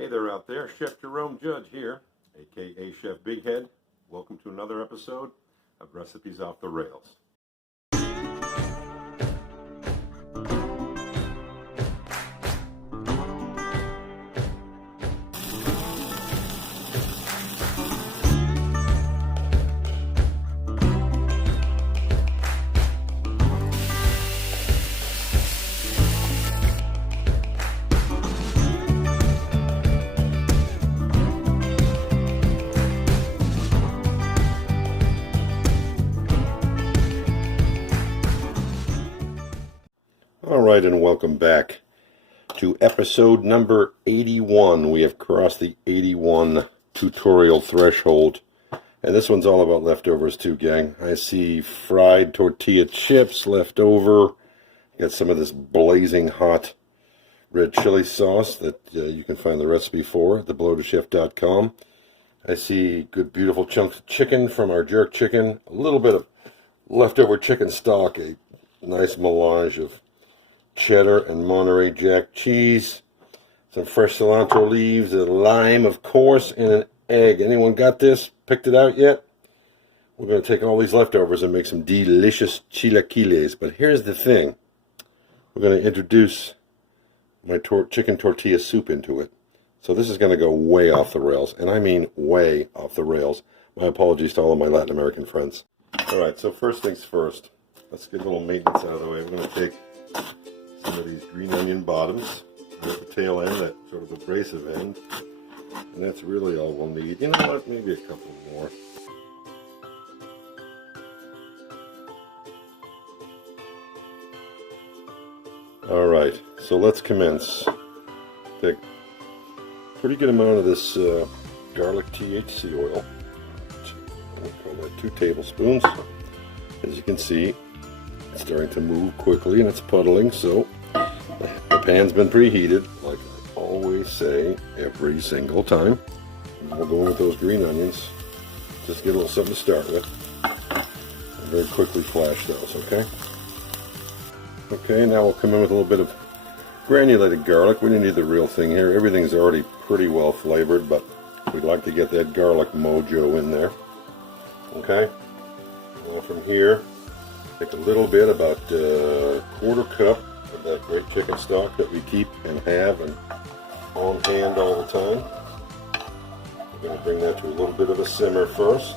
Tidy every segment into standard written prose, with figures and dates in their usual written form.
Hey there out there, Chef Jerome Judge here, aka Chef Big Head. Welcome to another episode of Recipes Off the Rails. Alright, and welcome back to episode number 81. We have crossed the 81 tutorial threshold, and this one's all about leftovers too, gang. I see fried tortilla chips left over. Got some of this blazing hot red chili sauce that you can find the recipe for at thebloatedchef.com. I see good beautiful chunks of chicken from our jerk chicken, a little bit of leftover chicken stock, a nice melange of cheddar and Monterey Jack cheese, some fresh cilantro leaves, a lime, of course, and an egg. Anyone got this? Picked it out yet? We're going to take all these leftovers and make some delicious chilaquiles. But here's the thing. We're going to introduce my chicken tortilla soup into it. So this is going to go way off the rails, and I mean way off the rails. My apologies to all of my Latin American friends. Alright, so first things first. Let's get a little maintenance out of the way. We're going to take some of these green onion bottoms at the tail end, that sort of abrasive end, and that's really all we'll need. You know what, maybe a couple more. Alright, so let's commence. Take a pretty good amount of this garlic THC oil. We'll call that 2 tablespoons. As you can see, it's starting to move quickly and it's puddling, so the pan's been preheated, like I always say every single time. And we'll go in with those green onions. Just get a little something to start with. And very quickly flash those, okay? Okay, now we'll come in with a little bit of granulated garlic. We don't need the real thing here. Everything's already pretty well flavored, but we'd like to get that garlic mojo in there. Okay? Now from here, take a little bit, about a quarter cup of that great chicken stock that we keep and have and on hand all the time. We're going to bring that to a little bit of a simmer first.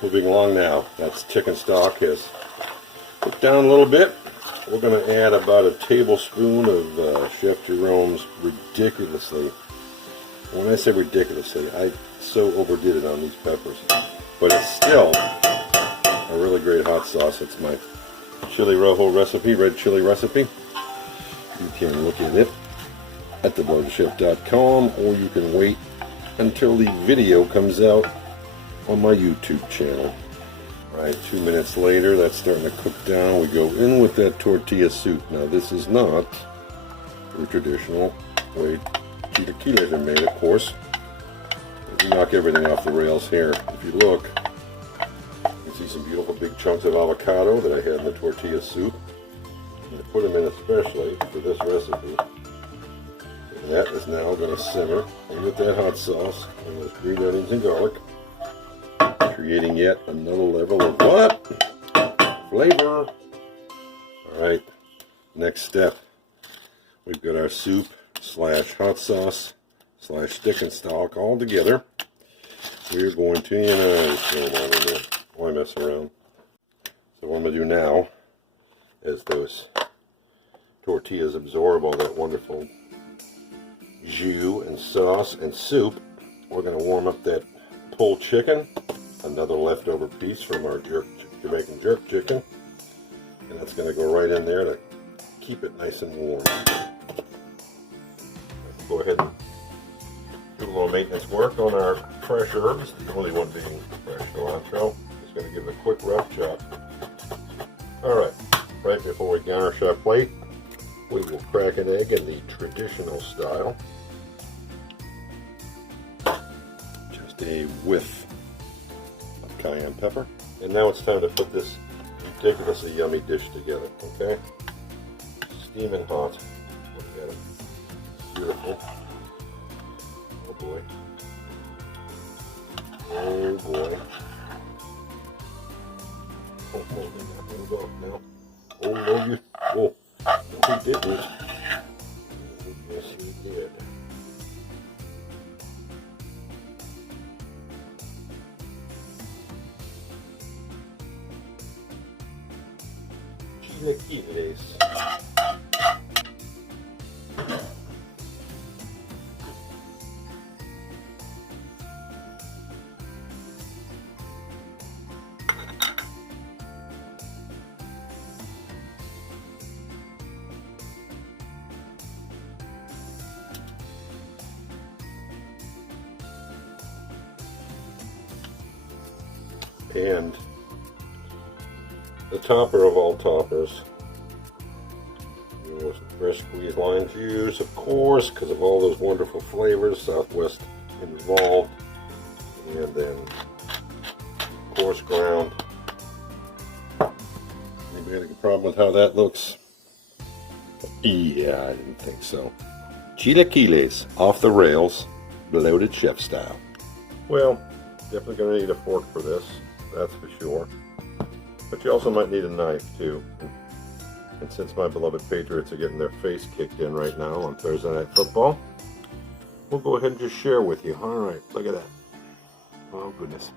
Moving along now, that's chicken stock has cooked down a little bit. We're going to add about a tablespoon of Chef Jerome's ridiculously, when I say ridiculously, I so overdid it on these peppers, but it's still a really great hot sauce. It's my chili rojo recipe, red chili recipe. You can look at it at thebloatedchef.com, or you can wait until the video comes out on my YouTube channel. Alright, 2 minutes later, that's starting to cook down. We go in with that tortilla soup. Now this is not the traditional way chilaquiles are made, of course. We knock everything off the rails here. If you look, see some beautiful big chunks of avocado that I had in the tortilla soup. And I put them in especially for this recipe. And that is now going to simmer in with that hot sauce and those green onions and garlic, creating yet another level of what? Flavor. Alright, next step. We've got our soup slash hot sauce slash stick and stock all together. We're going to, why mess around? So what I'm going to do now, as those tortillas absorb all that wonderful jus and sauce and soup, we're going to warm up that pulled chicken, another leftover piece from our Jamaican jerk chicken, and that's going to go right in there to keep it nice and warm. Go ahead and do a little maintenance work on our fresh herbs, the only one being fresh cilantro. Going to give it a quick rough chop. Alright, right before we garnish our plate, we will crack an egg in the traditional style. Just a whiff of cayenne pepper. And now it's time to put this ridiculously yummy dish together, okay? Steaming hot. Look at it. Beautiful. Oh, oh boy. Oh boy. Oh, they're not going to go up now. Oh, no, you. Oh, no, he didn't. Oh, yes, he did. Chilaquiles. And the topper of all toppers, some fresh squeezed lime juice, of course, because of all those wonderful flavors, Southwest involved, and then coarse ground. Anybody have a problem with how that looks? Yeah, I didn't think so. Chilaquiles, off the rails, bloated chef style. Well, definitely going to need a fork for this, that's for sure. But you also might need a knife too. And since my beloved Patriots are getting their face kicked in right now on Thursday Night Football, we'll go ahead and just share with you. All right, look at that. Oh, goodness.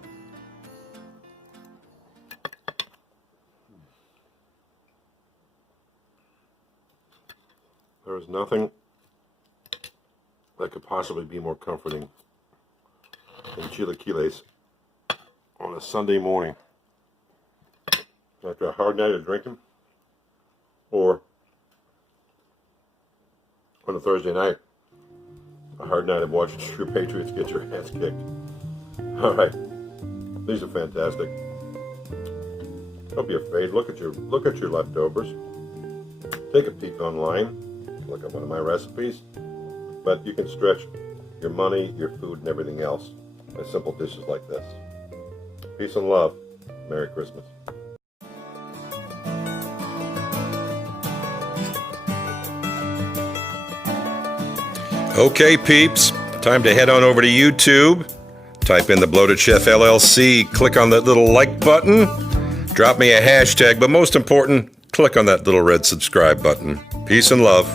There is nothing that could possibly be more comforting than chilaquiles on a Sunday morning after a hard night of drinking, or on a Thursday night, a hard night of watching your Patriots get your ass kicked. All right, these are fantastic. Don't be afraid. Look at your leftovers. Take a peek online. Look at one of my recipes. But you can stretch your money, your food, and everything else by simple dishes like this. Peace and love. Merry Christmas. Okay, peeps, time to head on over to YouTube, type in the Bloated Chef LLC, click on that little like button, drop me a hashtag, but most important, click on that little red subscribe button. Peace and love.